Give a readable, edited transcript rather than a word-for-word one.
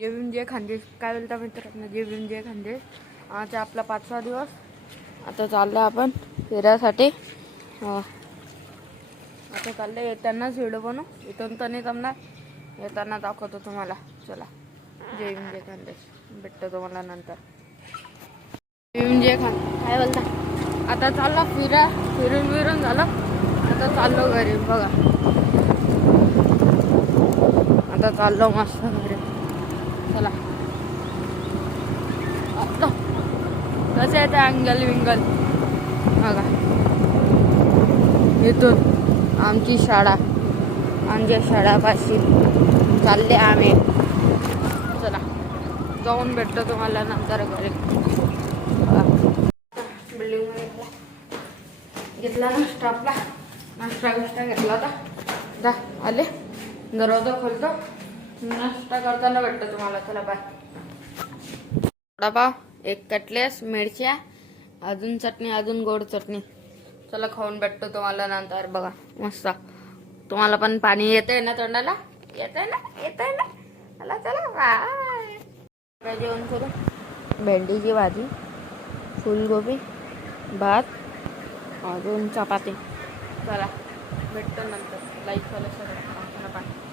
जे खानदेश काय बोलता मित्रांनो, जे खानदेश. आज आपला 5वा दिवस. आता चाललो आपण फिरायसाठी. आता चाललं येतानाच व्हिडिओ बनवू. इथून तर नाही जमणार, येताना दाखवतो तुम्हाला. चला, जय खानदेश. भेटतो तुम्हाला नंतर. जय काय बोलता. आता चालला फिरून झालं. आता चाललो घरी. बघा, आता चाललो मस्त घरी. चला, कसं आहे ते अँगल विंगल बघा. इथून आमची शाळा, आमच्या शाळापाशी चालले आम्ही. चला, जाऊन भेटतो तुम्हाला नंतर घरी. बिल्डिंग घेतला नाश्ता, आपला नाश्ता घेतला होता. आले, दरवाजा खोलतो, नाश्ता करताना भेटतो तुम्हाला. चला, बाय. वडापाव, एक कटलेस, मिरच्या, अजून चटणी, अजून गोड चटणी. चला, खाऊन भेटतो तुम्हाला नंतर. बघा मस्त. तुम्हाला पण पाणी येतंय ना तोंडाला? येतंय ना? चला चला, बाय. काय जेवण करू? भेंडीची भाजी, फुलगोबी, भात, अजून चपाती. चला, भेटतो नंतर. लाईक करा सगळं. बाय.